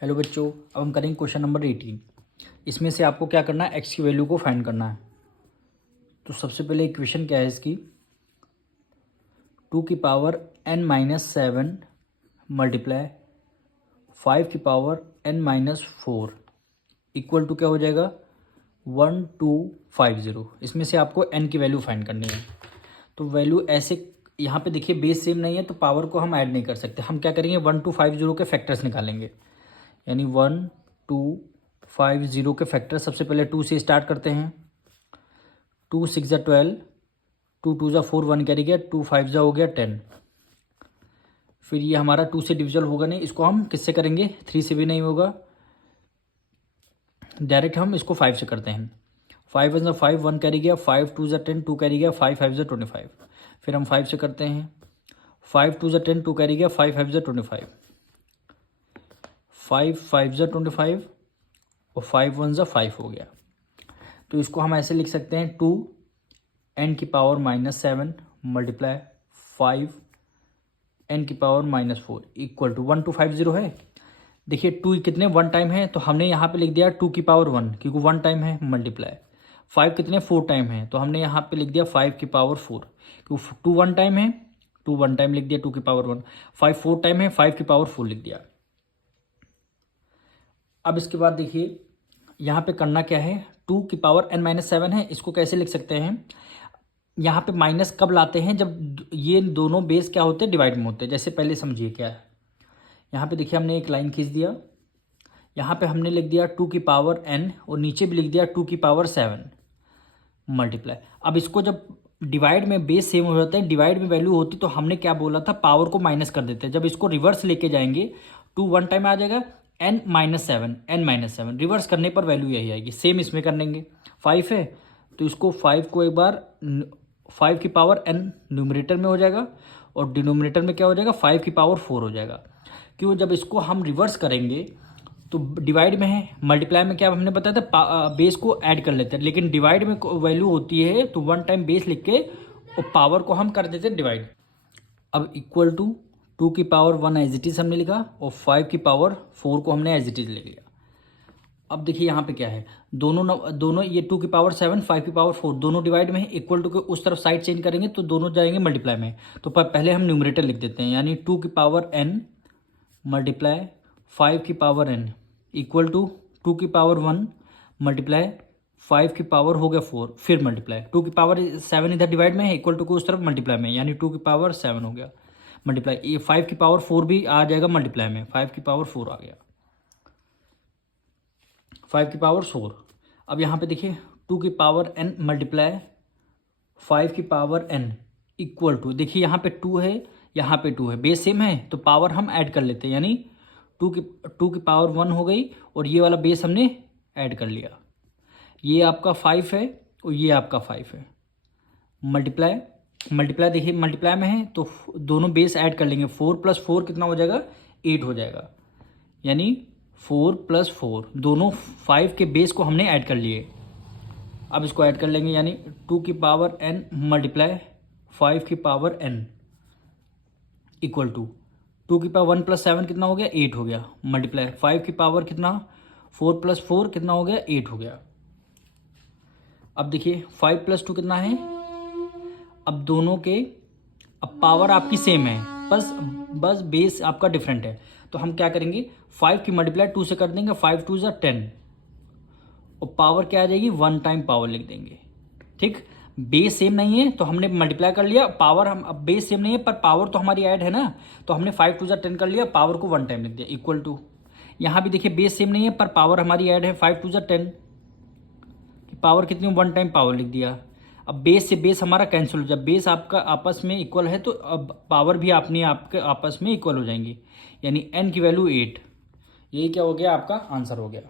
Hello बच्चों, अब हम करेंगे क्वेश्चन नंबर 18। इसमें से आपको क्या करना है, एक्स की वैल्यू को फाइंड करना है। तो सबसे पहले इक्वेशन क्या है इसकी, 2n-7 multiply 5n-4 equal to क्या हो जाएगा 1250। इसमें से आपको n की वैल्यू फाइंड करनी है। तो वैल्यू ऐसे यहाँ पे देखिए बेस सेम नहीं है तो पावर को हम ऐड नहीं कर सकते। हम क्या करेंगे 1250 के फैक्टर्स निकालेंगे, यानी 1250 के फैक्टर सबसे पहले 2 से स्टार्ट करते हैं। 2 6 ज़ा 12, 2 2 ज़ा 4, 1 कैरी गया, 2 5 ज़ा हो गया 10। फिर ये हमारा 2 से डिविजल होगा नहीं, इसको हम किससे करेंगे, 3 से भी नहीं होगा, डायरेक्ट हम इसको 5 से करते हैं। 5 1 ज़ा 5, 1 कैरी गया, 5 2 ज़ा 10, 2 कैरी गया, 5 5 ज़ा 25। फिर हम 5 से करते हैं, 5 2 ज़ा 10, 2 कैरी गया, 5 5 ज़ा 25, 5 5 ज़ा 25 और 5 1 ज़ा 5 हो गया। तो इसको हम ऐसे लिख सकते हैं 2n⁻⁻7 multiply 5n⁻⁻4 equal to 1250 है। देखिए 2 कितने 1 टाइम है, तो हमने यहाँ पे लिख दिया 2⁻1 क्योंकि 1 टाइम है, मल्टीप्लाई 5 कितने 4 टाइम है, तो हमने यहाँ पे लिख दिया 5⁻4 क्योंकि 2 1 टाइम है, 2 1 टाइम लिख दिया 2⁻1। 5 4 टाइम है, 5⁻4 लिख दिया। अब इसके बाद देखिए यहाँ पे करना क्या है, 2n-7 है, इसको कैसे लिख सकते हैं, यहाँ पे माइनस कब लाते हैं, जब ये दोनों बेस क्या होते हैं, डिवाइड में होते हैं। जैसे पहले समझिए क्या है, यहाँ पे देखिए हमने एक लाइन खींच दिया, यहाँ पे हमने लिख दिया 2n और नीचे भी लिख दिया 2⁻7 मल्टीप्लाई। अब इसको जब डिवाइड में बेस सेम हो जाता है, डिवाइड में वैल्यू होती, तो हमने क्या बोला था, पावर को माइनस कर देते हैं। जब इसको रिवर्स लेके जाएंगे 2 1 टाइम आ जाएगा, n-7 रिवर्स करने पर वैल्यू यही आएगी। सेम इसमें कर लेंगे, 5 है तो इसको 5 को एक बार 5⁻n न्यूमरेटर में हो जाएगा और डिनोमिनेटर में क्या हो जाएगा 5⁻4 हो जाएगा। क्यों, जब इसको हम रिवर्स करेंगे तो डिवाइड में है, मल्टीप्लाई में क्या हमने बताया था बेस को ऐड कर लेते हैं, लेकिन डिवाइड में वैल्यू होती है तो 1 टाइम बेस लिख के और पावर को हम कर देते हैं डिवाइड। अब equal to 2⁻1 as it is हमने लिखा और 5⁻4 को हमने एज इट इज ले लिया। अब देखिए यहाँ पे क्या है, दोनों ये 2⁻7 5⁻4 दोनों डिवाइड में है, इक्वल टू के उस तरफ साइड चेंज करेंगे तो दोनों जाएंगे मल्टीप्लाई में। तो पहले हम न्यूमरेटर लिख देते हैं, यानी 2n multiply 5n equal to 2⁻1 multiply 5 हो गया 4, फिर मल्टीप्लाई 2⁻7 इधर डिवाइड में है, इक्वल टू को उस तरफ मल्टीप्लाई में, यानी 2⁻7 हो गया मल्टीप्लाई, ये 5⁻4 भी आ जाएगा मल्टीप्लाई में, 5⁻4 आ गया 5⁻4। अब यहाँ पे देखिए 2n multiply 5n equal to, देखिए यहाँ पे 2 है, यहाँ पे 2 है, बेस सेम है तो पावर हम ऐड कर लेते हैं, यानी 2⁻1 हो गई और ये वाला बेस हमने ऐड कर लिया। ये आपका 5 है और ये आपका 5 है, मल्टीप्लाई देखिए मल्टीप्लाई में है तो दोनों बेस ऐड कर लेंगे, 4 + 4 कितना हो जाएगा 8 हो जाएगा, यानी 4 + 4 दोनों 5 के बेस को हमने ऐड कर लिए। अब इसको ऐड कर लेंगे, यानी 2n multiply 5n equal to 2⁻1 + 7 कितना हो गया 8 हो गया, मल्टीप्लाई 5 की पावर कितना 4 + 4 कितना हो गया 8 हो गया। अब देखिए 5 + 2 कितना है, अब दोनों के अब पावर आपकी सेम है, बस बेस आपका डिफरेंट है। तो हम क्या करेंगे 5 की मल्टीप्लाई 2 से कर देंगे, 5 2 ज़ा 10 और पावर क्या आ जाएगी 1 टाइम पावर लिख देंगे। ठीक, बेस सेम नहीं है तो हमने मल्टीप्लाई कर लिया, पावर हम अब बेस सेम नहीं है पर पावर तो हमारी ऐड है ना, तो हमने 5 2 ज़ा 10 कर लिया, पावर को 1 टाइम लिख दिया इक्वल टू, यहाँ भी देखिए बेस सेम नहीं है पर पावर हमारी ऐड है, 5 2 ज़ा 10 की पावर कितनी 1 टाइम पावर लिख दिया। अब बेस से बेस हमारा कैंसिल हो जाए, बेस आपका आपस में इक्वल है तो अब पावर भी अपनी आपके आपस में इक्वल हो जाएंगी, यानी n की वैल्यू 8। यही क्या हो गया आपका आंसर हो गया।